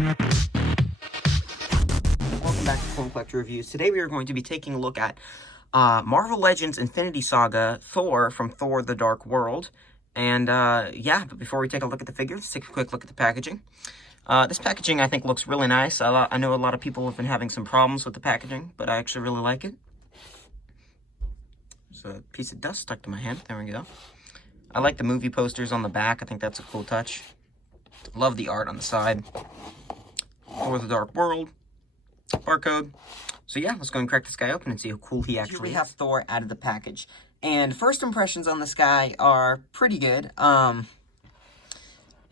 Welcome back to Film Collector Reviews. Today we are going to be taking a look at Marvel Legends Infinity Saga Thor from Thor the Dark World. And yeah, but before we take a look at the figure, let's take a quick look at the packaging. This packaging I think looks really nice. I know a lot of people have been having some problems with the packaging, but I actually really like it. There's a piece of dust stuck to my hand. There we go. I like the movie posters on the back. I think that's a cool touch. Love the art on the side. Thor the Dark World. Barcode. So yeah, let's go and crack this guy open and see how cool he actually is. Here we have Thor out of the package. And first impressions on this guy are pretty good.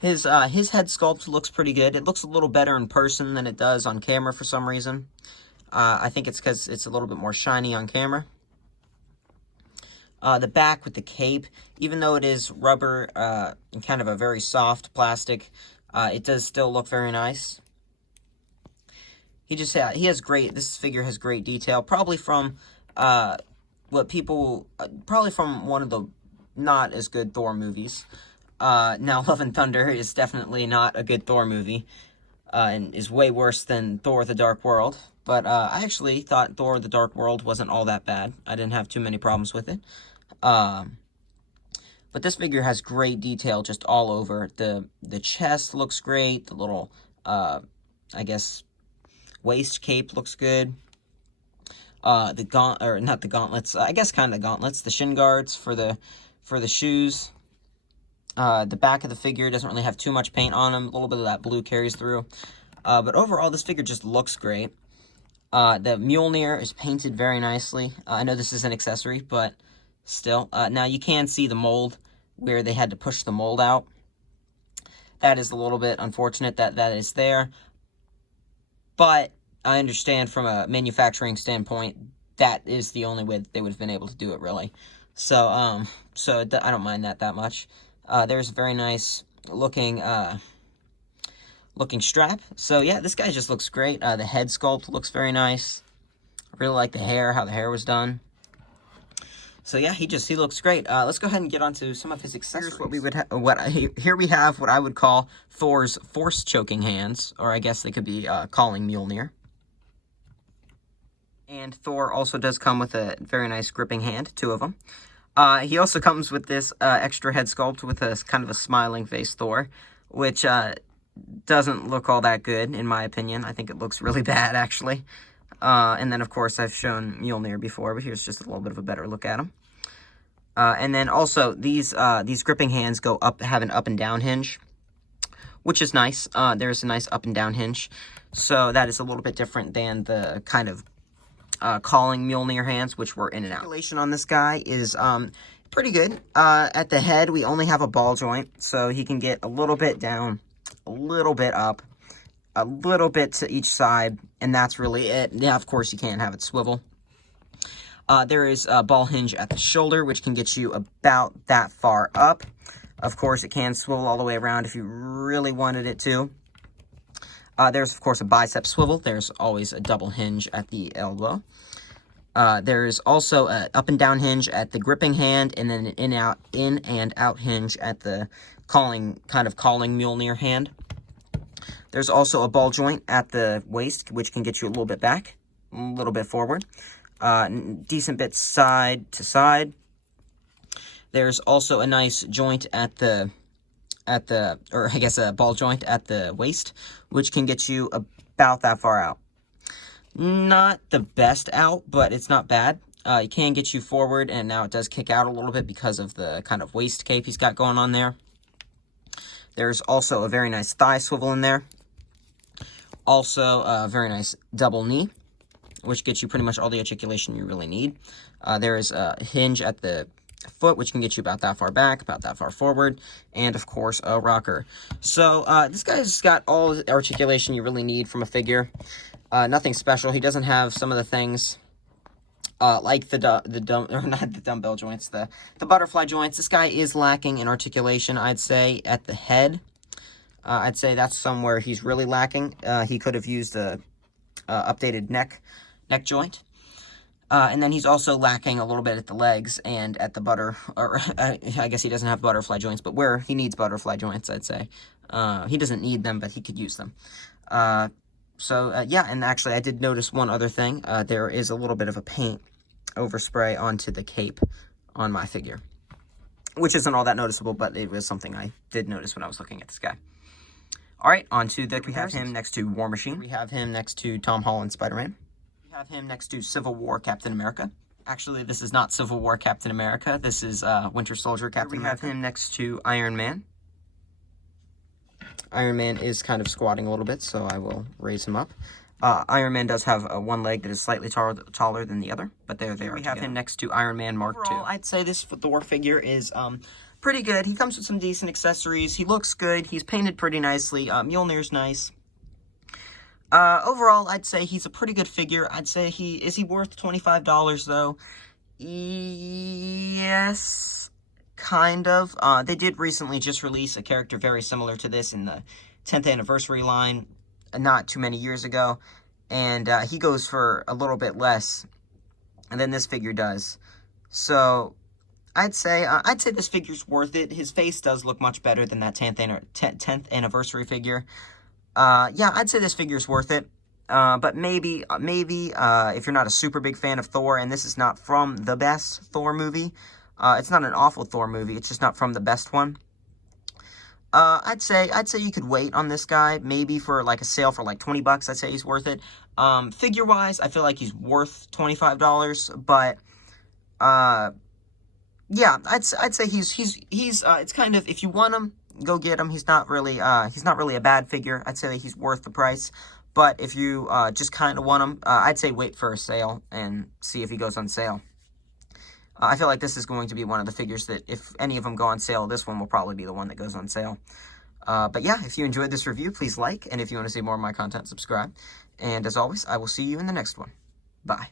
His head sculpt looks pretty good. It looks a little better in person than it does on camera for some reason. I think it's because it's a little bit more shiny on camera. The back with the cape, even though it is rubber and kind of a very soft plastic, it does still look very nice. He has this figure has great detail, probably from probably from one of the not as good Thor movies. Now Love and Thunder is definitely not a good Thor movie, and is way worse than Thor the Dark World. But I actually thought Thor the Dark World wasn't all that bad. I didn't have too many problems with it. But this figure has great detail just all over. The chest looks great. The little, I guess, waist cape looks good. Not the gauntlets. I guess kind of gauntlets. The shin guards for the shoes. The back of the figure doesn't really have too much paint on him. A little bit of that blue carries through. But overall, this figure just looks great. The Mjolnir is painted very nicely. I know this is an accessory, but still. Now, you can see the mold where they had to push the mold out. That is a little bit unfortunate that is there. But I understand from a manufacturing standpoint, that is the only way that they would have been able to do it, really. So, I don't mind that much. There's a very nice looking strap. So yeah, this guy just looks great. The head sculpt looks very nice. I really like the hair, how the hair was done. So yeah, he looks great. Let's go ahead and get onto some of his accessories. Here we have what I would call Thor's force choking hands, or I guess they could be calling Mjolnir. And Thor also does come with a very nice gripping hand, 2 of them. He also comes with this extra head sculpt with a kind of a smiling face Thor, which doesn't look all that good, in my opinion. I think it looks really bad, actually. And then, of course, I've shown Mjolnir before, but here's just a little bit of a better look at him. And then also, these gripping hands have an up and down hinge, which is nice. There's a nice up and down hinge, so that is a little bit different than the kind of calling Mjolnir hands, which were in and out. Articulation on this guy is pretty good. At the head, we only have a ball joint, so he can get a little bit down, a little bit up, a little bit to each side, and that's really it. Yeah, of course, you can't have it swivel. There is a ball hinge at the shoulder, which can get you about that far up. Of course, it can swivel all the way around if you really wanted it to. There's, of course, a bicep swivel. There's always a double hinge at the elbow. There's also an up and down hinge at the gripping hand, and then an in and out hinge at the calling Mjolnir hand. There's also a ball joint at the waist, which can get you a little bit back, a little bit forward. Decent bit side to side. There's also a nice joint a ball joint at the waist, which can get you about that far out. Not the best out, but it's not bad. It can get you forward, and now it does kick out a little bit because of the kind of waist cape he's got going on there. There's also a very nice thigh swivel in there. Also, a very nice double knee, which gets you pretty much all the articulation you really need. There is a hinge at the foot, which can get you about that far back, about that far forward, and, of course, a rocker. So, this guy's got all the articulation you really need from a figure. Nothing special. He doesn't have some of the things like not the dumbbell joints, the butterfly joints. This guy is lacking in articulation, I'd say, at the head. I'd say that's somewhere he's really lacking. He could have used a updated neck joint. And then he's also lacking a little bit at the legs and at the I guess he doesn't have butterfly joints, but where he needs butterfly joints, I'd say. He doesn't need them, but he could use them. Yeah, and actually I did notice one other thing. There is a little bit of a paint overspray onto the cape on my figure, which isn't all that noticeable, but it was something I did notice when I was looking at this guy. All right, on to the comparisons. We have him next to War Machine. We have him next to Tom Holland Spider-Man. We have him next to Civil War Captain America. Actually, this is not Civil War Captain America. This is Winter Soldier Captain America. We have him next to Iron Man. Iron Man is kind of squatting a little bit, so I will raise him up. Iron Man does have one leg that is slightly taller than the other, but there they are. We have him next to Iron Man Mark II. Overall, I'd say this Thor figure is pretty good. He comes with some decent accessories. He looks good. He's painted pretty nicely. Mjolnir's nice. Overall, I'd say he's a pretty good figure. I'd say is he worth $25 though? Yes, kind of. They did recently just release a character very similar to this in the 10th anniversary line, not too many years ago, and he goes for a little bit less than this figure does. So I'd say this figure's worth it. His face does look much better than that 10th anniversary figure. Yeah, I'd say this figure's worth it. But maybe if you're not a super big fan of Thor, and this is not from the best Thor movie, it's not an awful Thor movie, it's just not from the best one. I'd say you could wait on this guy, maybe for like a sale for like $20. I'd say he's worth it. Figure-wise, I feel like he's worth $25, but yeah, I'd say he's it's kind of, if you want him, go get him. He's not really a bad figure. I'd say that he's worth the price. But if you just kind of want him, I'd say wait for a sale and see if he goes on sale. I feel like this is going to be one of the figures that, if any of them go on sale, this one will probably be the one that goes on sale. But yeah, if you enjoyed this review, please like, and if you want to see more of my content, subscribe. And as always, I will see you in the next one. Bye.